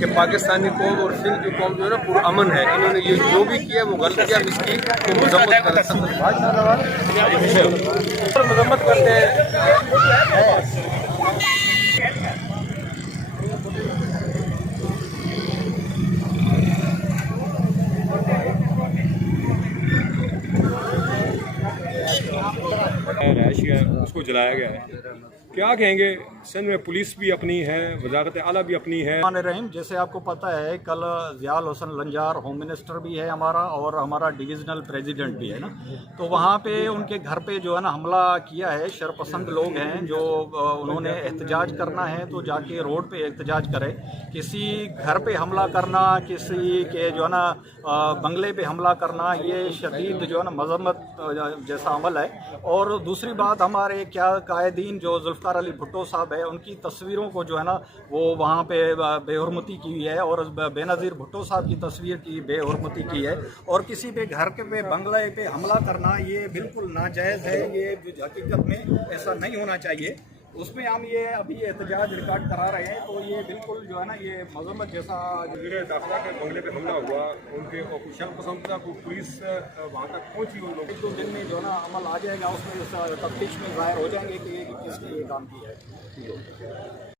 कि पाकिस्तानी कौम और सिंध की कौम जो है ना पूरा अमन है। इन्होंने ये जो भी किया वो गलत किया, इसकी मजम्मत करते हैं। रहायशी है उसको जलाया गया है। क्या कहेंगे, सिंध में पुलिस भी अपनी है, वजारत आला भी अपनी है। रहीम, जैसे आपको पता है कल ज़ियाउल हुसैन लंजार होम मिनिस्टर भी है हमारा और हमारा डिविजनल प्रेसिडेंट भी है ना, तो वहाँ पे उनके घर पे जो है ना हमला किया है। शरपसंद लोग हैं जो उन्होंने एहतजाज करना है तो जाके रोड पे एहतजाज करें। किसी घर पे हमला करना, किसी के जो है ना बंगले पे हमला करना, ये शदीद जो है ना मजम्मत जैसा अमल है। और दूसरी बात, हमारे क्या कायदीन जो जुल्फ़िकार अली भुट्टो साहब है, उनकी तस्वीरों को जो है ना वो वहाँ पे बेहुरमती की है और बेनज़ीर भुट्टो साहब की तस्वीर की बेहुरमती की है। और किसी पे घर के पे बंगले पे हमला करना ये बिल्कुल नाजायज़ है। ये हकीकत में ऐसा नहीं होना चाहिए। उसमें हम ये अभी एहतजाज रिकॉर्ड करा रहे हैं, तो ये बिल्कुल जो है ना ये मजम्मत जैसा। दाखिला के बंगले पे हमला हुआ, उनके ऑफिशियल पसंद था, पुलिस वहाँ तक पहुँची। उन लोग 1-2 दिन में जो है ना अमल आ जाएगा, उसमें तफ्तीश में ज़ाहिर हो जाएंगे कि किसने ये काम किया है।